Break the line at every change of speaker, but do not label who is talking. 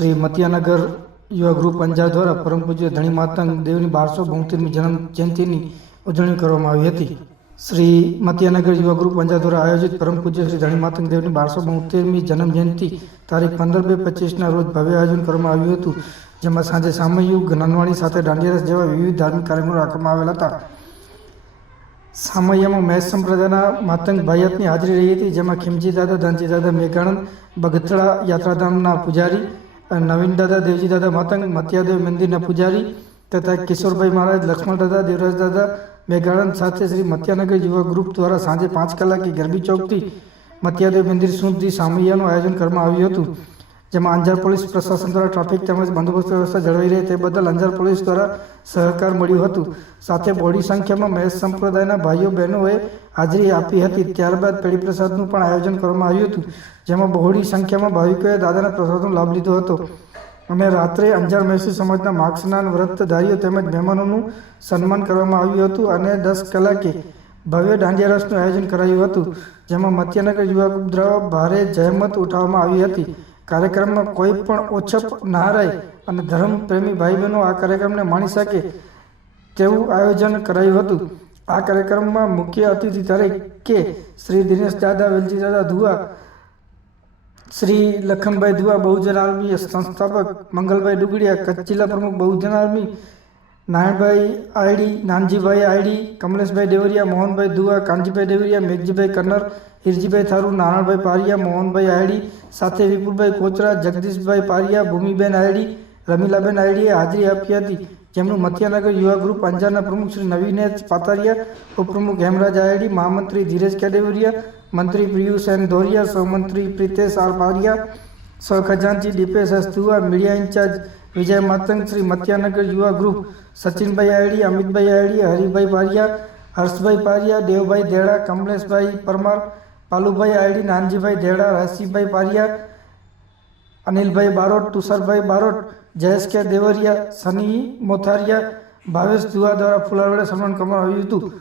શ્રી મતિયાનગર યુવા ગ્રુપ અંજાર દ્વારા પરમ પૂજ્ય ધણી માતંગ દેવની બારસો બોતેરમી જન્મ જયંતિની ઉજવણી કરવામાં આવી હતી. શ્રી મતિયાનગર યુવા ગ્રુપ અંજાર દ્વારા આયોજિત પરમ પૂજ્ય શ્રી ધણી માતંગ દેવની બારસો બોતેરમી જન્મ જયંતિ તારીખ પંદર બે પચીસના રોજ ભવ્ય આયોજન કરવામાં આવ્યું હતું, જેમાં સાંજે સામયુગ જ્ઞાનવાણી સાથે દાંડિયારસ જેવા વિવિધ ધાર્મિક કાર્યક્રમો રાખવામાં આવેલા હતા. સામૈયામાં મહેશ સંપ્રદાયના માતંગ ભાઈયતની હાજરી રહી હતી, જેમાં ખીમજી દાદા, ધનજી દાદા, મેઘાણંદ, બગથળા યાત્રાધામના પૂજારી નવીન દાદા, દેવજી દાદા, માતંગ, મતિયાદેવ મંદિરના પૂજારી તથા કિશોરભાઈ મહારાજ, લક્ષ્મણ દાદા, દેવરાજ દાદા, મેઘાણંદ સાથે શ્રી મત્યાનગર યુવા ગ્રુપ દ્વારા સાંજે પાંચ કલાકે ગરબી ચોકથી મત્યાદેવ મંદિર સુધી સામૈયાનું આયોજન કરવામાં આવ્યું હતું. જેમાં અંજાર પોલીસ પ્રશાસન દ્વારા ટ્રાફિક તેમજ બંદોબસ્ત વ્યવસ્થા જળવાઈ રહે તે બદલ અંજાર પોલીસ દ્વારા સહકાર મળ્યું હતું. સાથે બોડી સંખ્યામાં મહેશ સંપ્રદાયના ભાઈઓ, બહેનોએ હાજરી આપી હતી. ત્યારબાદ પેઢી પ્રસાદનું પણ આયોજન કરવામાં આવ્યું હતું, જેમાં બહોળી સંખ્યામાં ભાવિકોએ દાદાના પ્રસાદનો લાભ લીધો હતો. અને રાત્રે અંજાર મહેસી સમાજના માર્ગસ્નાન વ્રતધારીઓ તેમજ મહેમાનોનું સન્માન કરવામાં આવ્યું હતું અને દસ કલાકે ભવ્ય દાંડિયા રસનું આયોજન કરાયું હતું, જેમાં મત્યનગર યુવા ગ્રુપ દ્વારા ભારે જહેમત ઉઠાવવામાં આવી હતી. કાર્યક્રમમાં કોઈ પણ ઓછપ ના રહે અને ધર્મ પ્રેમી ભાઈ બહેનો આ કાર્યક્રમને માણી શકે તેવું આયોજન કરાયું હતું. આ કાર્યક્રમમાં મુખ્ય અતિથિ તરીકે શ્રી દિનેશ દાદા વેલજી દાદા ધુવા શ્રી લખનભાઈ ધુવા બહુજન આર્મી સંસ્થાપક મંગલભાઈ ડુગડિયા કચ્છ જિલ્લા પ્રમુખ બહુજન આર્મી નારાયણભાઈ આયડી નાનજીભાઈ આયડી કમલેશભાઈ દેવરિયા મોહનભાઈ દુવા કાનજીભાઈ દેવરિયા મેઘજીભાઈ કન્નર હિરજીભાઈ થારુ નારાયણભાઈ પારિયા મોહનભાઈ આઈડી સાથે વિપુલભાઈ કોચરા જગદીશભાઈ પારિયા ભૂમિબેન આયડી રમીલાબેન આયડીએ હાજરી આપી હતી જેમનું મથિયાનગર યુવા ગ્રુપ અંજારના પ્રમુખ શ્રી નવીનેશ પાતારિયા, ઉપપ્રમુખ હેમરાજ આયડી મહામંત્રી ધીરજ કેડેવરિયા, મંત્રી પિયુષ એન ધોરિયા, સહમંત્રી Pritesh R Pariya સહખજાનચી Dipesh Astuva media in-charge Vijay Matang, Shri Matyanagar Yuva group Sachinbhai Ayadi, Amitbhai Ayadi, Haribhai Pariya, Harshbhai Pariya, Devbhai Dheda Kamleshbhai Parmar, Palubhai Ayadi, Nanjibhai Dheda Rasibhai Pariya, Anilbhai Barot, Tusharbhai Barot, Jayesh K Devariya, Sunny Motharia, Bhavesh દુવા દ્વારા ફુલાવડે સન્માન કરવામાં આવ્યું હતું.